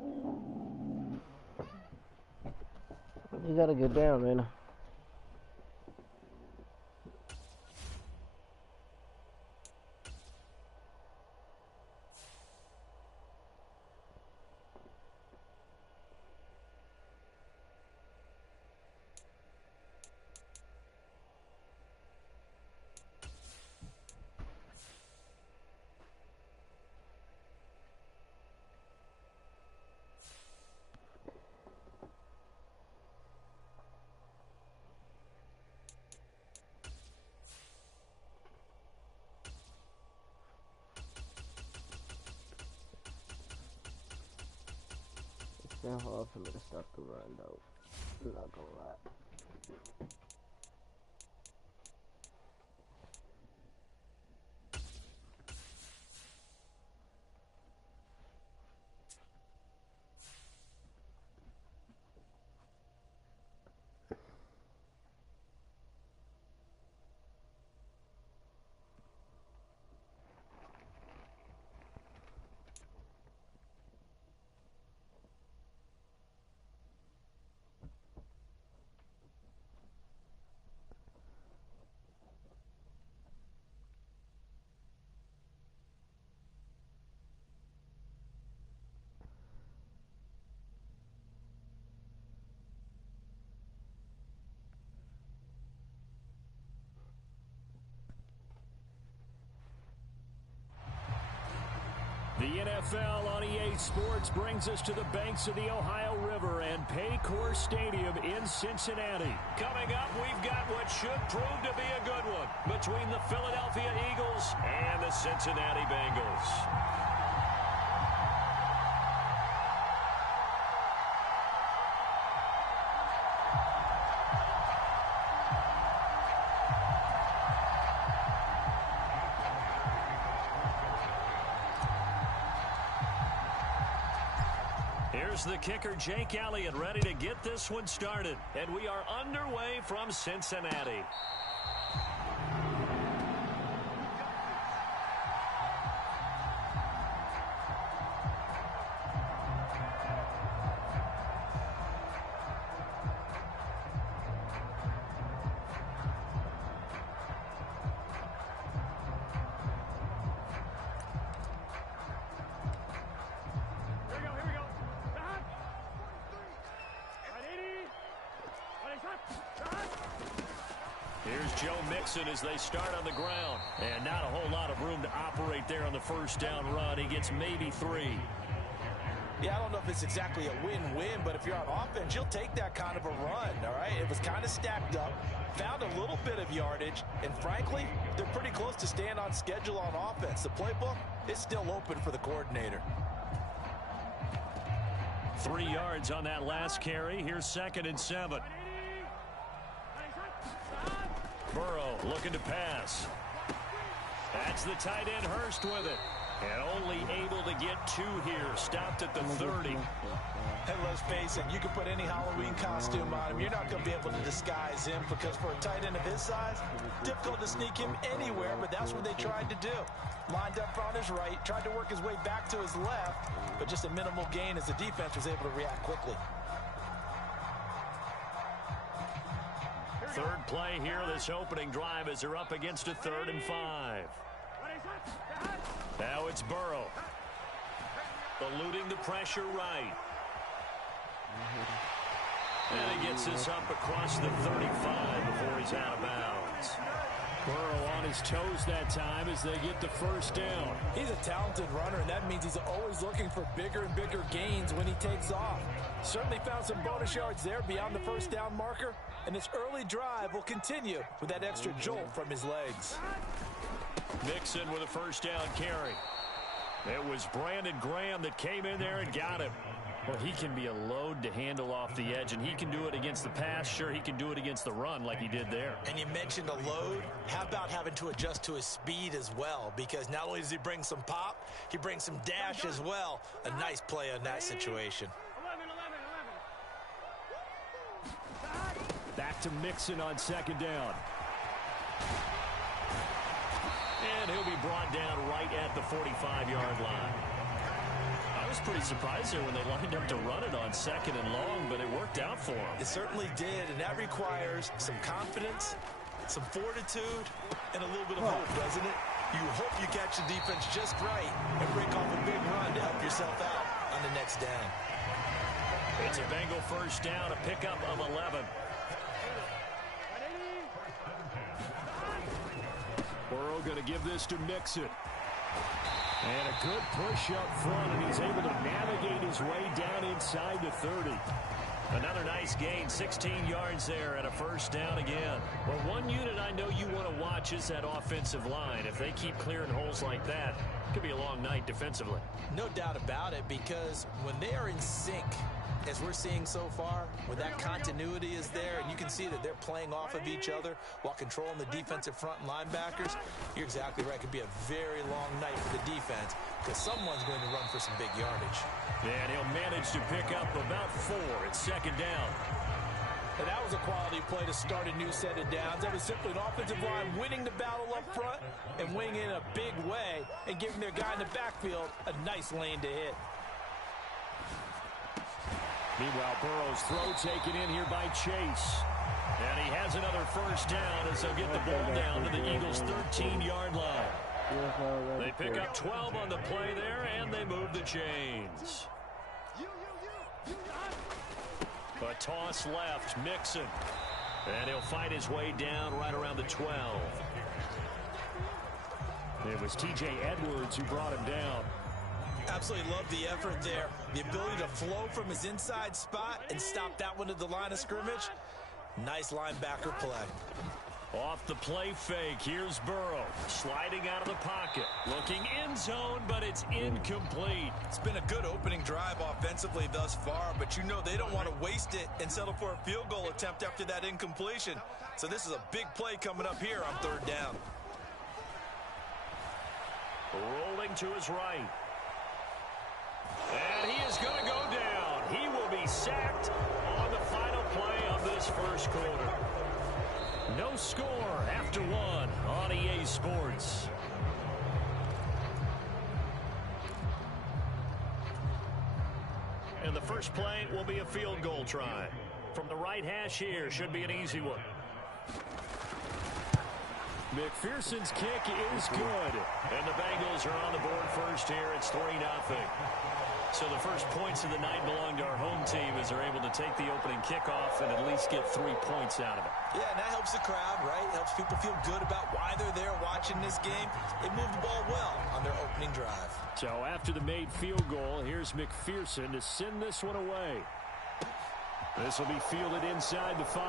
You gotta get down, man. It's been hard for me to stop the run, though. I'm not gonna lie. The NFL on EA Sports brings us to the banks of the Ohio River and Paycor Stadium in Cincinnati. Coming up, we've got what should prove to be a good one between the Philadelphia Eagles and the Cincinnati Bengals. Here's the kicker, Jake Elliott, ready to get this one started. And we are underway from Cincinnati. Here's Joe Mixon as they start on the ground. And not a whole lot of room to operate there on the first down run. He gets maybe 3. Yeah, I don't know if it's exactly a win-win, but if you're on offense, you'll take that kind of a run, all right? It was kind of stacked up, found a little bit of yardage, and frankly, they're pretty close to staying on schedule on offense. The playbook is still open for the coordinator. 3 yards on that last carry. Here's 2nd and 7. Burrow looking to pass. That's the tight end Hurst with it. And only able to get 2 here. Stopped at the 30. And let's face it, you can put any Halloween costume on him. You're not going to be able to disguise him because for a tight end of his size, difficult to sneak him anywhere, but that's what they tried to do. Lined up on his right, tried to work his way back to his left, but just a minimal gain as the defense was able to react quickly. Third play here, this opening drive as they're up against a 3rd and 5. Now it's Burrow. Eluding the pressure right. And he gets this up across the 35 before he's out of bounds. Burrow on his toes that time as they get the first down. He's a talented runner, and that means he's always looking for bigger and bigger gains when he takes off. Certainly found some bonus yards there beyond the first down marker, and this early drive will continue with that extra jolt from his legs. Mixon with a first down carry. It was Brandon Graham that came in there and got him. Well, he can be a load to handle off the edge, and he can do it against the pass. Sure, he can do it against the run like he did there. And you mentioned a load. How about having to adjust to his speed as well? Because not only does he bring some pop, he brings some dash as well. A nice play on that situation. Back to Mixon on 2nd down. And he'll be brought down right at the 45-yard line. I was was pretty surprised there when they lined up to run it on 2nd and long, but it worked out for them. It certainly did, and that requires some confidence, some fortitude, and a little bit of hope, doesn't it? You hope you catch the defense just right and break off a big run to help yourself out on the next down. It's a Bengal first down, a pickup of 11. Burrow going to give this to Mixon. And a good push up front, and he's able to navigate his way down inside the 30. Another nice gain, 16 yards there, and a first down again. Well, one unit I know you want to watch is that offensive line. If they keep clearing holes like that, it could be a long night defensively. No doubt about it, because when they are in sync, as we're seeing so far, when that continuity is there, and you can see that they're playing off of each other while controlling the defensive front and linebackers, you're exactly right. It could be a very long night for the defense because someone's going to run for some big yardage. And he'll manage to pick up about 4. It's 2nd down. And that was a quality play to start a new set of downs. That was simply an offensive line winning the battle up front and winning in a big way and giving their guy in the backfield a nice lane to hit. Meanwhile, Burrow's throw taken in here by Chase. And he has another first down as they'll get the ball down to the Eagles' 13-yard line. They pick up 12 on the play there, and they move the chains. A toss left, Mixon. And he'll fight his way down right around the 12. It was T.J. Edwards who brought him down. Absolutely love the effort there. The ability to flow from his inside spot and stop that one at the line of scrimmage. Nice linebacker play. Off the play fake, here's Burrow. Sliding out of the pocket. Looking end zone, but it's incomplete. It's been a good opening drive offensively thus far, but you know they don't want to waste it and settle for a field goal attempt after that incompletion. So this is a big play coming up here on 3rd down. Rolling to his right. And he is going to go down. He will be sacked on the final play of this first quarter. No score after 1 on EA Sports. And the first play will be a field goal try. From the right hash here, should be an easy one. McPherson's kick is good. And the Bengals are on the board first here. It's 3-0. So the first points of the night belong to our home team as they're able to take the opening kickoff and at least get 3 points out of it. Yeah, and that helps the crowd, right? Helps people feel good about why they're there watching this game. They moved the ball well on their opening drive. So after the made field goal, here's McPherson to send this one away. This will be fielded inside the 5.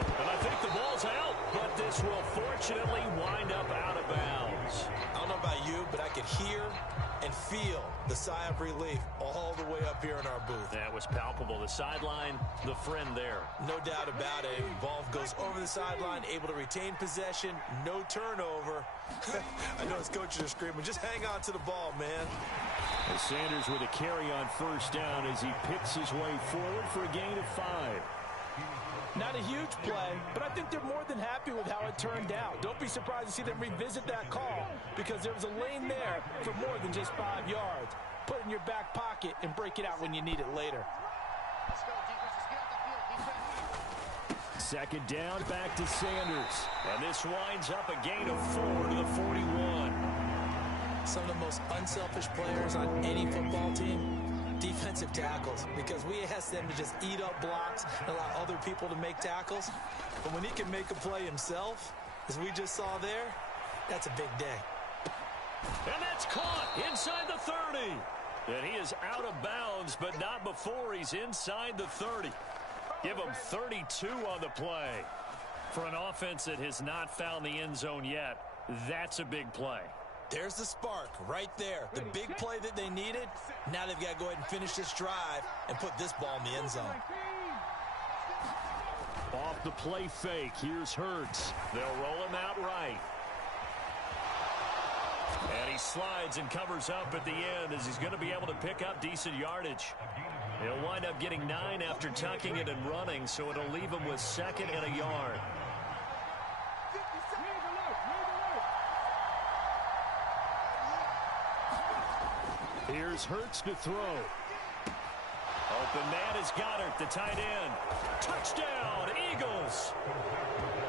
And I think the ball's out, but this will fortunately wind up out of bounds. I don't know about you, but I could hear and feel the sigh of relief all the way up here in our booth. That was palpable. The sideline, the friend there. No doubt about it. Ball goes over the sideline, able to retain possession, no turnover. I know his coaches are screaming, just hang on to the ball, man. And Sanders with a carry on first down as he picks his way forward for a gain of 5. Not a huge play, but I think they're more than happy with how it turned out. Don't be surprised to see them revisit that call because there was a lane there for more than just 5 yards. Put it in your back pocket and break it out when you need it later. Second down, back to Sanders. And this winds up a gain of 4 to the 41. Some of the most unselfish players on any football team, defensive tackles, because we ask them to just eat up blocks and allow other people to make tackles. But when he can make a play himself, as we just saw there, that's a big day. And that's caught inside the 30. And he is out of bounds, but not before he's inside the 30. Give him 32 on the play. For an offense that has not found the end zone yet, that's a big play. There's the spark right there. The big play that they needed. Now they've got to go ahead and finish this drive and put this ball in the end zone. Off the play fake, here's Hurts. They'll roll him out right. And he slides and covers up at the end as he's going to be able to pick up decent yardage. He'll wind up getting 9 after tucking it and running, so it'll leave him with 2nd and a yard. Here's Hurts to throw. Open man is Goddard, the tight end. Touchdown, Eagles.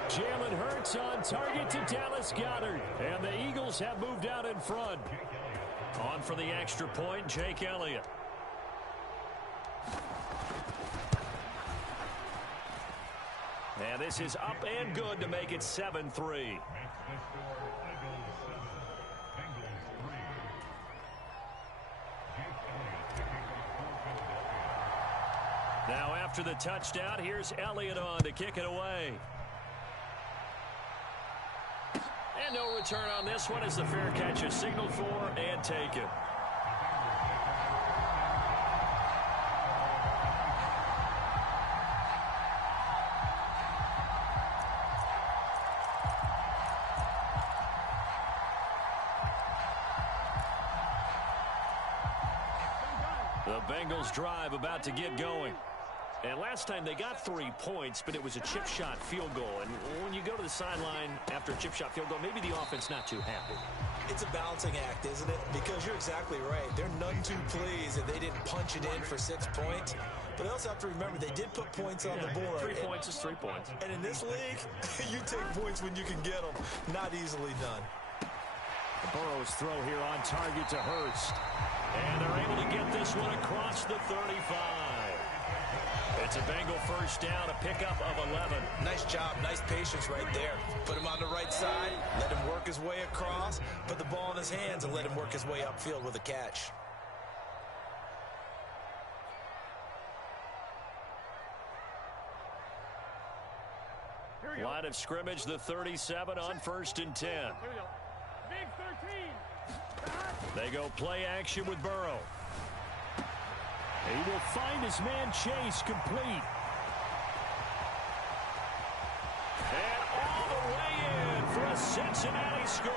Jalen Hurts on target to Dallas Goedert. And the Eagles have moved out in front. On for the extra point, Jake Elliott. And this is up and good to make it 7-3. Now after the touchdown, here's Elliott on to kick it away. And no return on this one as the fair catch is signaled for and taken. The Bengals drive about to get going. And last time they got 3 points, but it was a chip shot field goal. And when you go to the sideline after a chip shot field goal, maybe the offense not too happy. It's a balancing act, isn't it? Because you're exactly right. They're none too pleased that they didn't punch it in for 6 points. But they also have to remember they did put points on the board. 3 points is 3 points. And in this league, you take points when you can get them. Not easily done. Burrow's throw here on target to Hurst. And they're able to get this one across the 35. It's a Bengal first down, a pickup of 11. Nice job, nice patience right there. Put him on the right side, let him work his way across, put the ball in his hands, and let him work his way upfield with a catch. Line of scrimmage, the 37 on 1st and 10. Here we go. Big 13. They go play action with Burrow. He will find his man Chase complete. And all the way in for a Cincinnati score.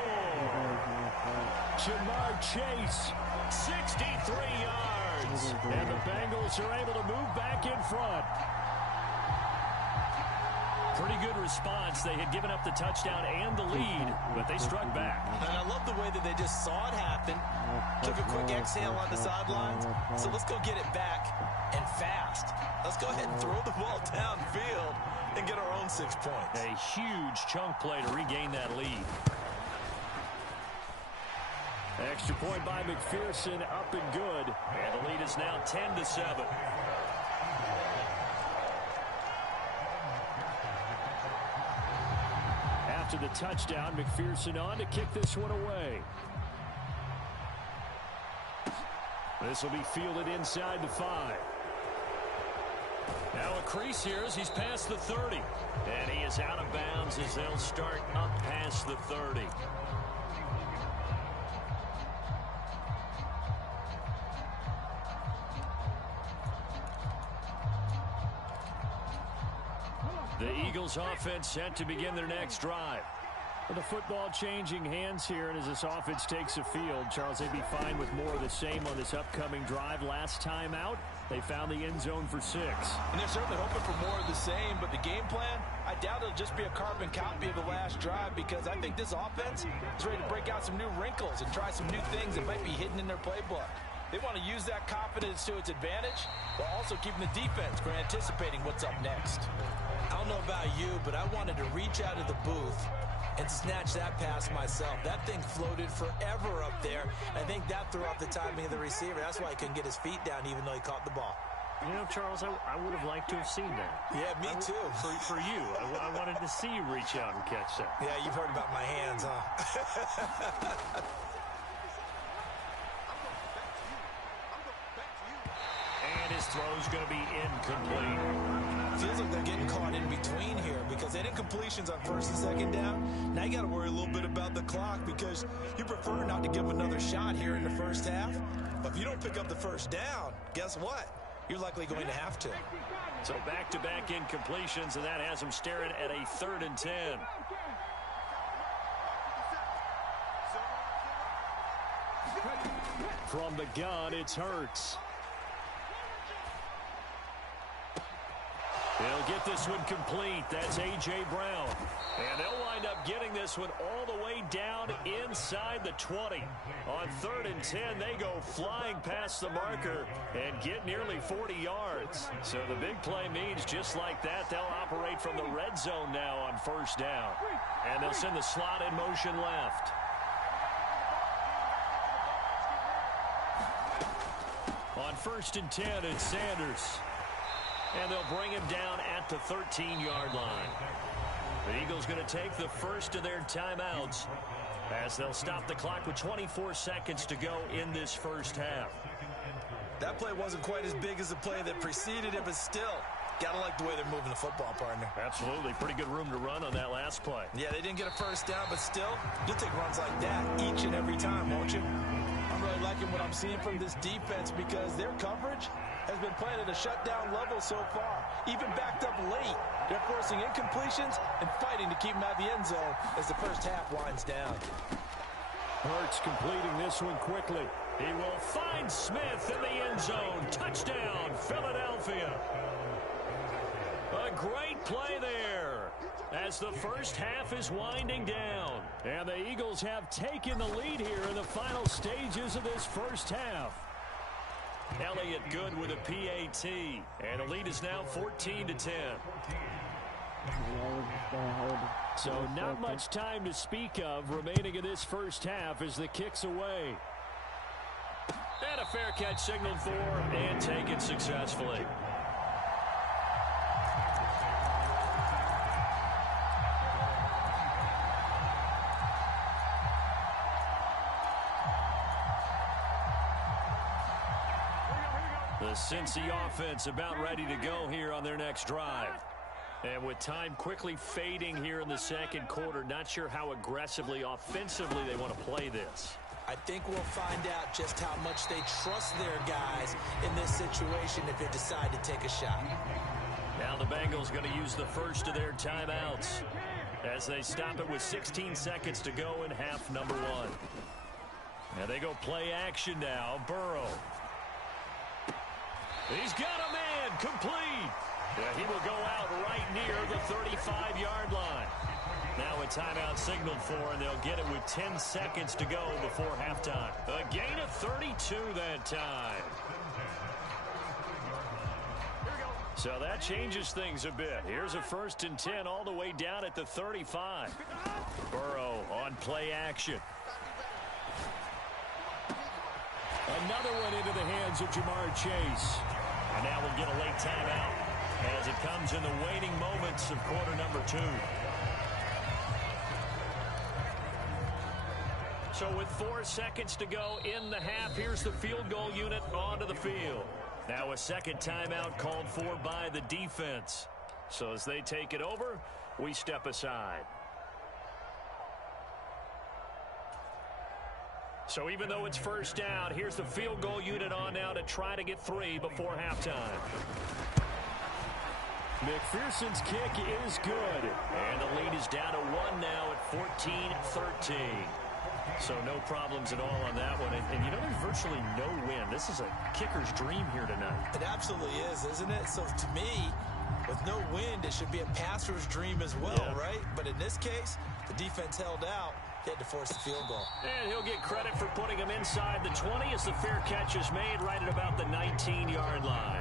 Jamar Chase, 63 yards. And the Bengals are able to move back in front. Pretty good response. They had given up the touchdown and the lead, but they struck back. And I love the way that they just saw it happen, took a quick exhale on the sidelines. So let's go get it back and fast. Let's go ahead and throw the ball downfield and get our own 6 points. A huge chunk play to regain that lead. Extra point by McPherson, up and good. And the lead is now 10-7. After the touchdown, McPherson on to kick this one away. This will be fielded inside the 5. Now a crease here as he's past the 30. And he is out of bounds as they'll start up past the 30. The Eagles offense set to begin their next drive. With the football changing hands here, and as this offense takes the field, Charles, they'd be fine with more of the same on this upcoming drive. Last time out, they found the end zone for 6. And they're certainly hoping for more of the same, but the game plan, I doubt it'll just be a carbon copy of the last drive, because I think this offense is ready to break out some new wrinkles and try some new things that might be hidden in their playbook. They want to use that confidence to its advantage, while also keeping the defense from anticipating what's up next. I don't know about you, but I wanted to reach out of the booth and snatch that pass myself. That thing floated forever up there. I think that threw off the timing of the receiver. That's why he couldn't get his feet down even though he caught the ball. You know, Charles, I would have liked to have seen that. Yeah, me too. For you. I wanted to see you reach out and catch that. Yeah, you've heard about my hands, huh? And his throw's going to be incomplete. Feels like they're getting caught in between here because they did completions on 1st and 2nd down. Now you got to worry a little bit about the clock because you prefer not to give them another shot here in the first half. But if you don't pick up the 1st down, guess what? You're likely going to have to. So back-to-back incompletions, and that has them staring at a 3rd and 10. From the gun, it's Hurts. He'll get this one complete. That's A.J. Brown. And they'll wind up getting this one all the way down inside the 20. On 3rd and 10, they go flying past the marker and get nearly 40 yards. So the big play means just like that, they'll operate from the red zone now on 1st down. And they'll send the slot in motion left. On 1st and 10, it's Sanders. And they'll bring him down at the 13-yard line. The Eagles going to take the first of their timeouts as they'll stop the clock with 24 seconds to go in this first half. That play wasn't quite as big as the play that preceded it, but still, gotta like the way they're moving the football, partner. Absolutely. Pretty good room to run on that last play. Yeah, they didn't get a first down, but still, you'll take runs like that each and every time, won't you? I'm really liking what I'm seeing from this defense because their coverage has been playing at a shutdown level so far. Even backed up late, they're forcing incompletions and fighting to keep them out of the end zone as the first half winds down. Hurts completing this one quickly. He will find Smith in the end zone. Touchdown, Philadelphia. A great play there as the first half is winding down. And the Eagles have taken the lead here in the final stages of this first half. Elliott good with a PAT. And the lead is now 14-10. So not much time to speak of remaining in this first half as the kick's away. And a fair catch signaled for and taken successfully. The Cincy offense about ready to go here on their next drive. And with time quickly fading here in the second quarter, not sure how aggressively, offensively they want to play this. I think we'll find out just how much they trust their guys in this situation if they decide to take a shot. Now the Bengals going to use the first of their timeouts as they stop it with 16 seconds to go in half number 1. Now they go play action now. Burrow. He's got a man complete. Yeah, he will go out right near the 35-yard line. Now a timeout signaled for, and they'll get it with 10 seconds to go before halftime. A gain of 32 that time. So that changes things a bit. Here's a 1st and 10 all the way down at the 35. Burrow on play action. Another one into the hands of Jamar Chase. And now we'll get a late timeout as it comes in the waning moments of quarter number 2. So with 4 seconds to go in the half, here's the field goal unit onto the field. Now a second timeout called for by the defense. So as they take it over, we step aside. So even though it's first down, here's the field goal unit on now to try to get 3 before halftime. McPherson's kick is good. And the lead is down to 1 now at 14-13. So no problems at all on that one. And you know, there's virtually no wind. This is a kicker's dream here tonight. It absolutely is, isn't it? So to me, with no wind, it should be a passer's dream as well, right? But in this case, the defense held out. He had to force the field goal. And he'll get credit for putting him inside the 20 as the fair catch is made right at about the 19-yard line.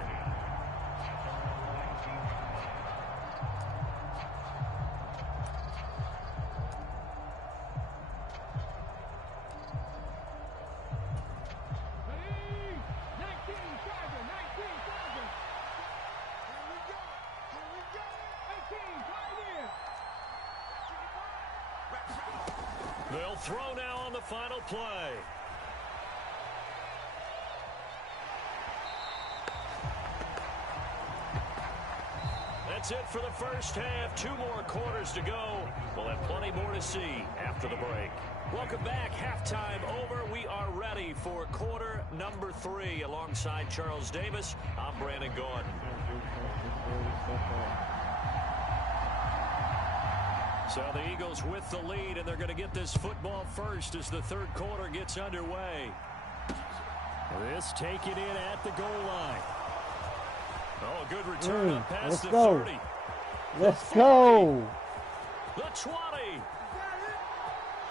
They'll throw now on the final play. That's it for the first half. 2 more quarters to go. We'll have plenty more to see after the break. Welcome back. Halftime over. We are ready for quarter number 3. Alongside Charles Davis, I'm Brandon Gordon. So the Eagles with the lead, and they're going to get this football first as the third quarter gets underway. This taken in at the goal line. Oh, good return up past Let's the go. 30. Let's go. The 20.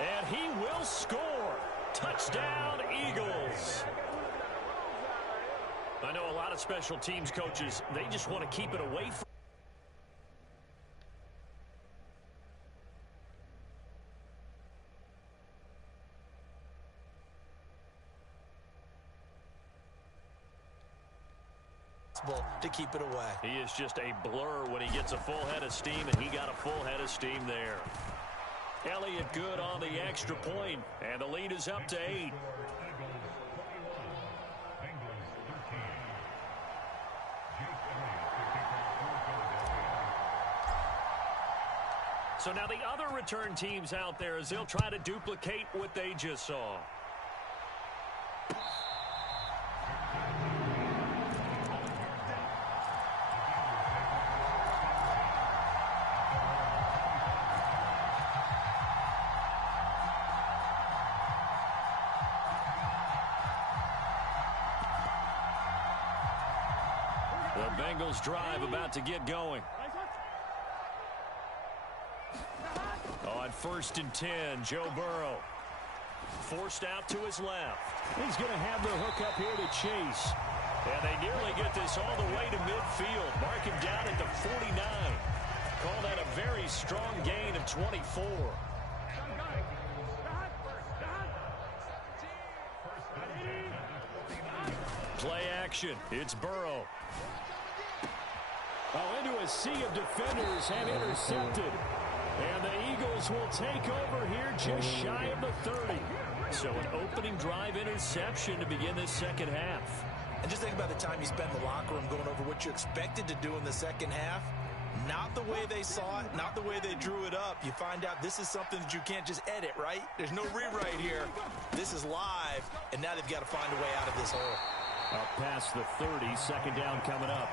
And he will score. Touchdown, Eagles. I know a lot of special teams coaches, they just want to keep it away from. To keep it away. He is just a blur when he gets a full head of steam, and he got a full head of steam there. Elliott good on the extra point, and the lead is up to 8. So now the other return teams out there as they'll try to duplicate what they just saw. The Bengals drive about to get going. On 1st and 10, Joe Burrow. Forced out to his left. He's going to have the hook up here to Chase. And they nearly get this all the way to midfield. Mark him down at the 49. Call that a very strong gain of 24. Play action. It's Burrow. Oh, into a sea of defenders and intercepted. And the Eagles will take over here just shy of the 30. So an opening drive interception to begin this second half. And just think about the time you spend in the locker room going over what you expected to do in the second half. Not the way they saw it, not the way they drew it up. You find out this is something that you can't just edit, right? There's no rewrite here. This is live, and now they've got to find a way out of this hole. Up past the 30, second down coming up.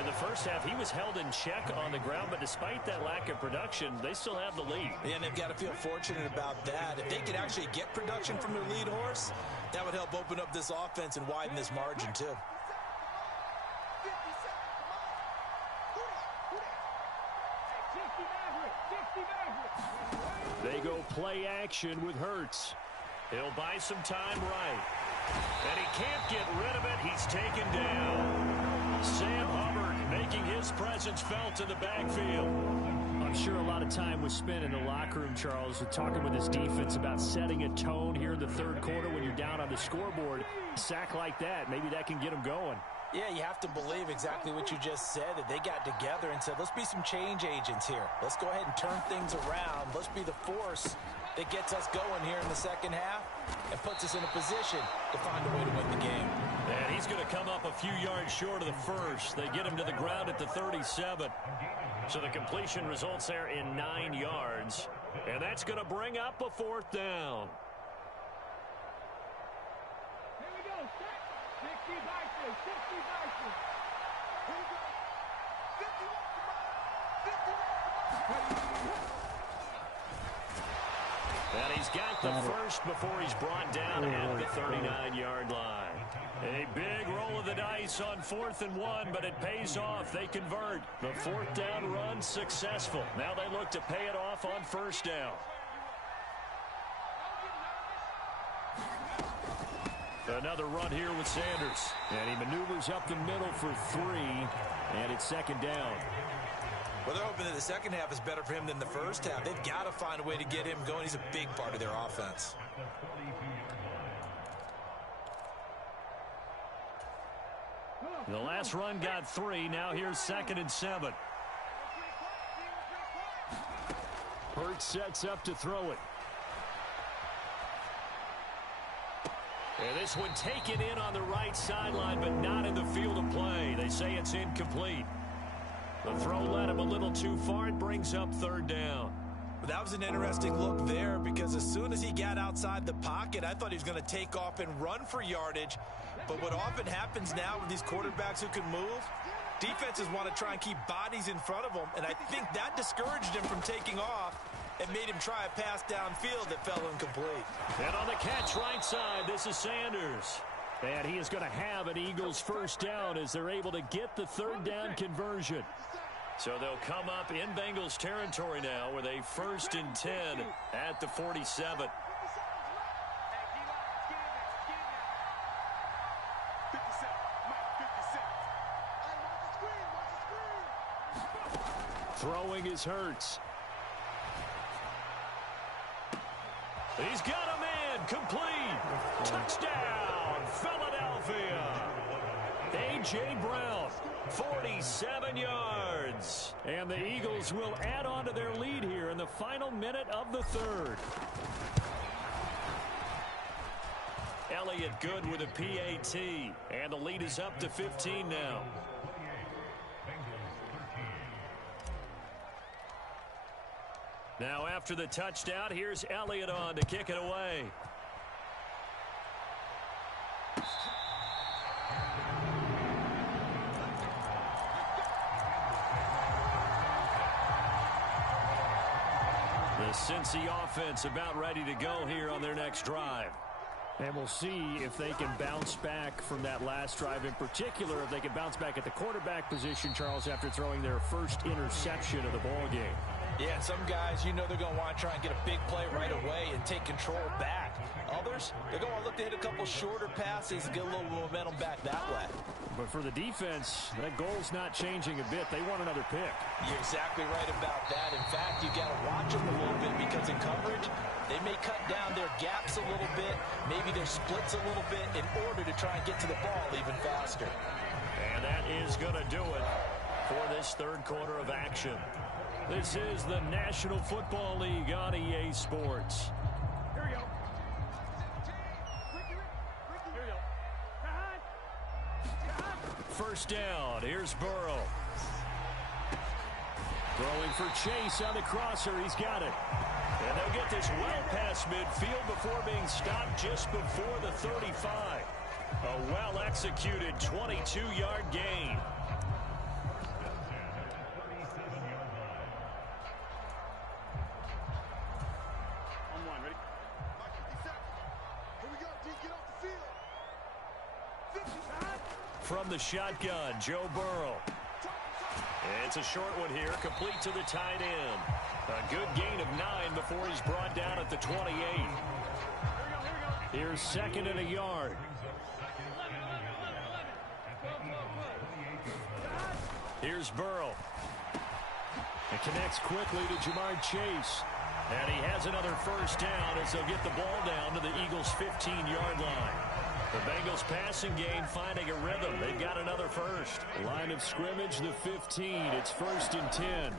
In the first half, he was held in check on the ground, but despite that lack of production, they still have the lead. And they've got to feel fortunate about that. If they could actually get production from their lead horse, that would help open up this offense and widen this margin, too. They go play action with Hurts. He'll buy some time right. And he can't get rid of it. He's taken down. Sam Hubbard making his presence felt in the backfield. I'm sure a lot of time was spent in the locker room, Charles, with talking with his defense about setting a tone here in the third quarter when you're down on the scoreboard. A sack like that, maybe that can get him going. Yeah, you have to believe exactly what you just said, that they got together and said, let's be some change agents here. Let's go ahead and turn things around. Let's be the force that gets us going here in the second half and puts us in a position to find a way to win the game. And he's going to come up a few yards short of the first. They get him to the ground at the 37. So the completion results there in 9 yards. And that's going to bring up a fourth down. Here we go. 60 Vikings. 60 Vikings. Here we go. 51. And he's got the first before he's brought down at the 39-yard line. A big roll of the dice on 4th and 1, but it pays off. They convert. The fourth down run successful. Now they look to pay it off on first down. Another run here with Sanders. And he maneuvers up the middle for 3, and it's second down. Well, they're hoping that the second half is better for him than the first half. They've got to find a way to get him going. He's a big part of their offense. The last run got 3. Now here's 2nd and 7. Hurts sets up to throw it. And this one taken in on the right sideline, but not in the field of play. They say it's incomplete. The throw led him a little too far. It brings up 3rd down. Well, that was an interesting look there because as soon as he got outside the pocket, I thought he was going to take off and run for yardage. But what often happens now with these quarterbacks who can move, defenses want to try and keep bodies in front of them. And I think that discouraged him from taking off and made him try a pass downfield that fell incomplete. And on the catch right side, this is Sanders. And he is going to have an Eagles first down as they're able to get the third down conversion. So they'll come up in Bengals territory now with a 1st and 10 at the 47. Throwing is Hurts. He's got a man complete. Touchdown, Philadelphia. A.J. Brown, 47 yards. And the Eagles will add on to their lead here in the final minute of the third. Elliott good with a PAT. And the lead is up to 15 now. Now after the touchdown, here's Elliott on to kick it away. The Cincy offense about ready to go here on their next drive. And we'll see if they can bounce back from that last drive, in particular if they can bounce back at the quarterback position, Charles, after throwing their first interception of the ball game. Yeah, some guys, you know they're going to want to try and get a big play right away and take control back. Others, they're going to look to hit a couple shorter passes and get a little momentum back that way. But for the defense, that goal's not changing a bit. They want another pick. You're exactly right about that. In fact, you got to watch them a little bit because in coverage, they may cut down their gaps a little bit, maybe their splits a little bit in order to try and get to the ball even faster. And that is going to do it for this third quarter of action. This is the National Football League on EA Sports. Here we go. Here we go. First down. Here's Burrow. Throwing for Chase on the crosser. He's got it. And they'll get this well past midfield before being stopped just before the 35. A well-executed 22-yard gain. From the shotgun, Joe Burrow. It's a short one here, complete to the tight end. A good gain of 9 before he's brought down at the 28. Here's 2nd and a yard. Here's Burrow. It connects quickly to Jamar Chase. And he has another first down as they'll get the ball down to the Eagles' 15-yard line. The Bengals passing game finding a rhythm. They've got another first. Line of scrimmage, the 15. It's 1st and 10.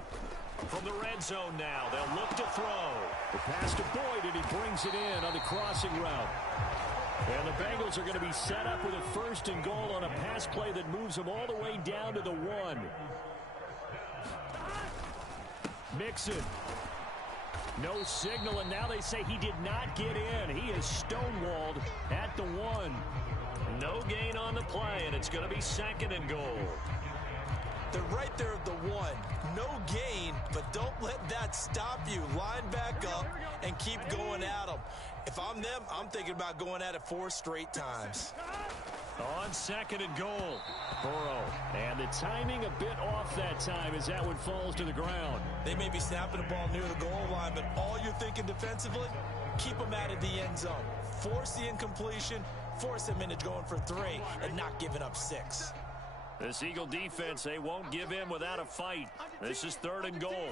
From the red zone now, they'll look to throw. The pass to Boyd, and he brings it in on the crossing route. And the Bengals are going to be set up with a 1st and goal on a pass play that moves them all the way down to the 1. Mixon. No signal, and now they say he did not get in. He is stonewalled at the 1. No gain on the play, and it's going to be 2nd and goal. They're right there at the 1. No gain, but don't let that stop you. Line back up and keep going at them. If I'm them, I'm thinking about going at it 4 straight times. On 2nd and goal, Burrow. And the timing a bit off that time as that one falls to the ground. They may be snapping the ball near the goal line, but all you're thinking defensively, keep them out of the end zone. Force the incompletion, force them into going for 3, and not giving up 6. This Eagle defense, they won't give in without a fight. This is 3rd and goal.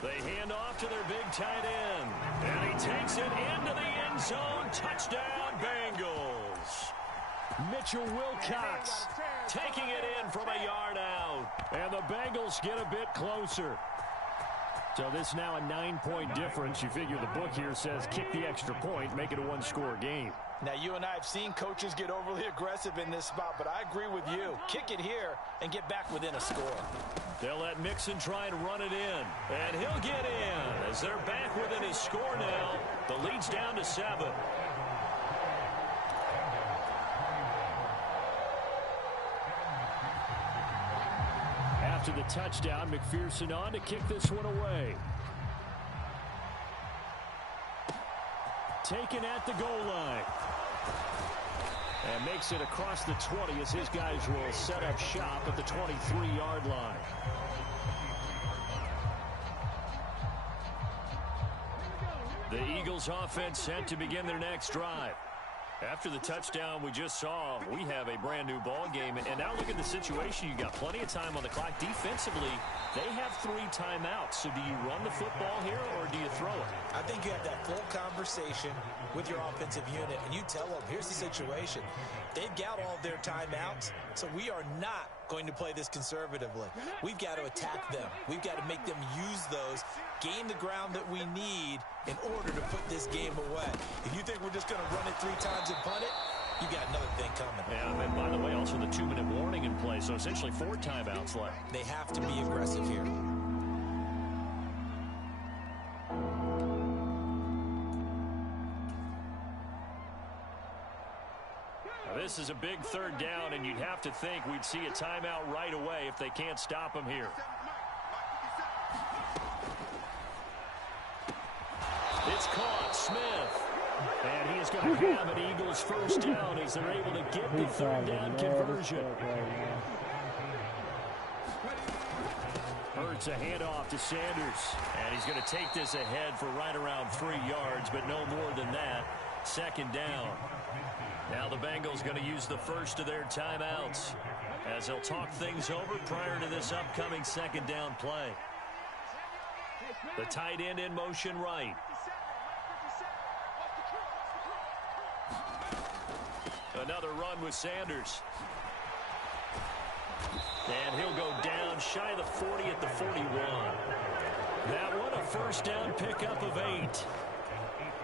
They hand off to their big tight end. And he takes it into the end zone. Touchdown, Bengals. Mitchell Wilcox taking it in from a yard out. And the Bengals get a bit closer. So this now a 9-point difference. You figure the book here says kick the extra point, make it a 1-score game. Now, you and I have seen coaches get overly aggressive in this spot, but I agree with you. Kick it here and get back within a score. They'll let Mixon try and run it in. And he'll get in as they're back within his score now. The lead's down to 7. After the touchdown, McPherson on to kick this one away. Taken at the goal line. And makes it across the 20 as his guys will set up shop at the 23-yard line. The Eagles offense set to begin their next drive. After the touchdown we just saw, we have a brand new ball game. And now look at the situation. You got plenty of time on the clock. Defensively, they have 3 timeouts. So do you run the football here or do you throw it? I think you have that full conversation with your offensive unit, and you tell them, here's the situation. They've got all their timeouts, so we are not going to play this conservatively. We've got to attack them. We've got to make them use those, gain the ground that we need in order to put this game away. If you think we're just going to run it 3 times and punt it, you got another thing coming. Yeah, and by the way, also the 2-minute warning in play, so essentially 4 timeouts left. They have to be aggressive here. This is a big 3rd down, and you'd have to think we'd see a timeout right away if they can't stop him here. It's caught. Smith. And he is going to have an Eagles first down as they're able to get the 3rd down conversion. Hurts a handoff to Sanders. And he's going to take this ahead for right around 3 yards, but no more than that. 2nd down. Now the Bengals going to use the first of their timeouts as they'll talk things over prior to this upcoming 2nd down play. The tight end in motion right. Another run with Sanders. And he'll go down shy of the 40 at the 41. That one a first down pickup of 8.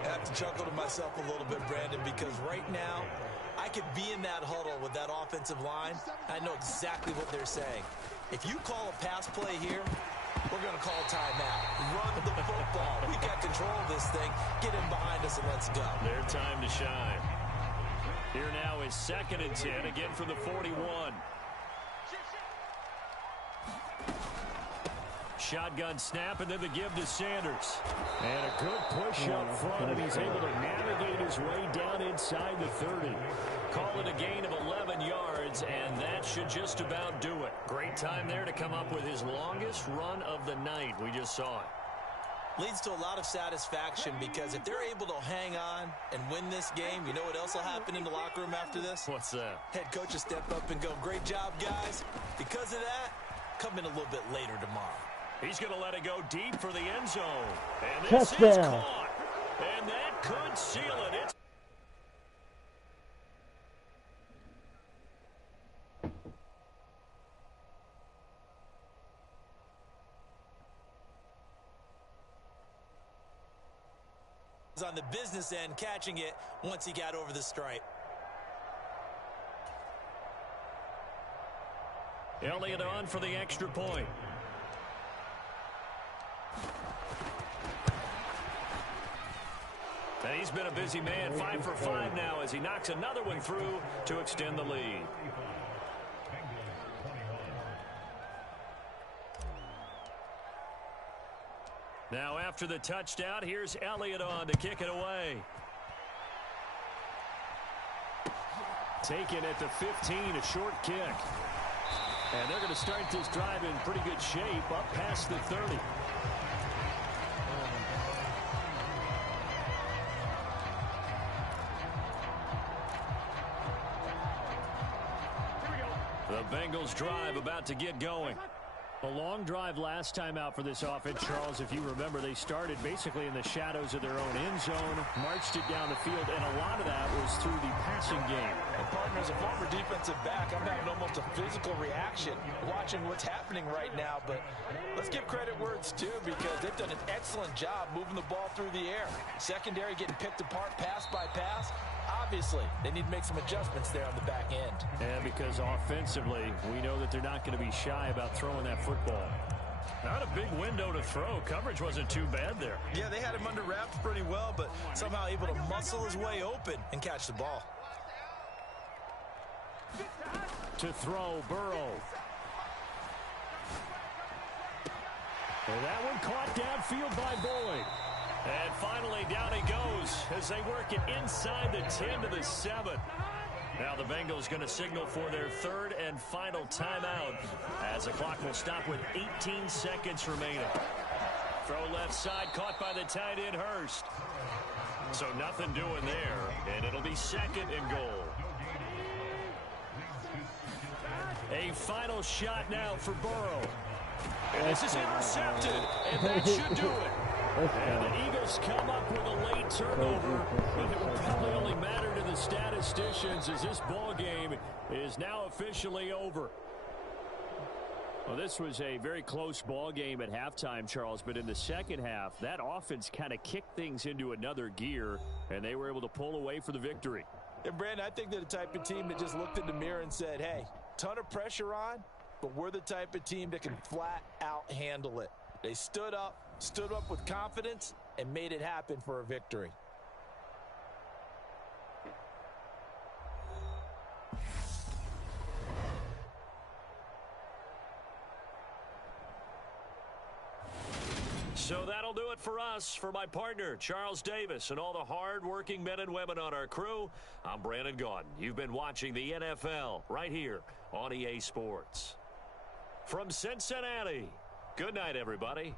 I have to chuckle to myself a little bit, Brandon, because right now I could be in that huddle with that offensive line. I know exactly what they're saying. If you call a pass play here, we're going to call a timeout. Run the football. We got control of this thing. Get him behind us and let's go. Their time to shine. Here now is 2nd and 10, again from the 41. Shotgun snap, and then the give to Sanders. And a good push up front, and he's able to navigate his way down inside the 30. Call it a gain of 11 yards, and that should just about do it. Great time there to come up with his longest run of the night. We just saw it. Leads to a lot of satisfaction because if they're able to hang on and win this game, you know what else will happen in the locker room after this? What's that? Head coach will step up and go, great job, guys. Because of that, come in a little bit later tomorrow. He's going to let it go deep for the end zone. And this is caught. And that could seal it. It's on the business end, catching it once he got over the stripe. Elliott on for the extra point. And he's been a busy man, 5 for 5 now as he knocks another one through to extend the lead. Now after the touchdown, here's Elliott on to kick it away. Taken at the 15, a short kick. And they're going to start this drive in pretty good shape up past the 30. The Bengals drive about to get going. A long drive last time out for this offense, Charles. If you remember, they started basically in the shadows of their own end zone, marched it down the field, and a lot of that was through the passing game. And partner, as a former defensive back, I'm having almost a physical reaction watching what's happening right now. But let's give credit where it's due because they've done an excellent job moving the ball through the air. Secondary getting picked apart pass by pass. Obviously, they need to make some adjustments there on the back end. And because offensively, we know that they're not going to be shy about throwing that football. Not a big window to throw. Coverage wasn't too bad there. Yeah, they had him under wraps pretty well, but somehow able to muscle his way open and catch the ball. To throw, Burrow. And that one caught downfield by Boyd. And finally, down he goes as they work it inside the 10 to the 7. Now Now the Bengals going to signal for their third and final timeout as the clock will stop with 18 seconds remaining. Throw left side, caught by the tight end Hurst. So nothing doing there, and it'll be second and goal. A final shot now for Burrow. And this is intercepted, and that should do it. And the Eagles come up with a late turnover, but it will probably only matter to the statisticians as this ball game is now officially over. Well, this was a very close ball game at halftime, Charles, but in the second half, that offense kind of kicked things into another gear, and they were able to pull away for the victory. And, Brandon, I think they're the type of team that just looked in the mirror and said, hey, ton of pressure on, but we're the type of team that can flat out handle it. They stood up with confidence, and made it happen for a victory. So that'll do it for us. For my partner, Charles Davis, and all the hard-working men and women on our crew, I'm Brandon Gaudin. You've been watching the NFL right here on EA Sports. From Cincinnati, good night, everybody.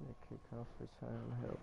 The kickoff return help.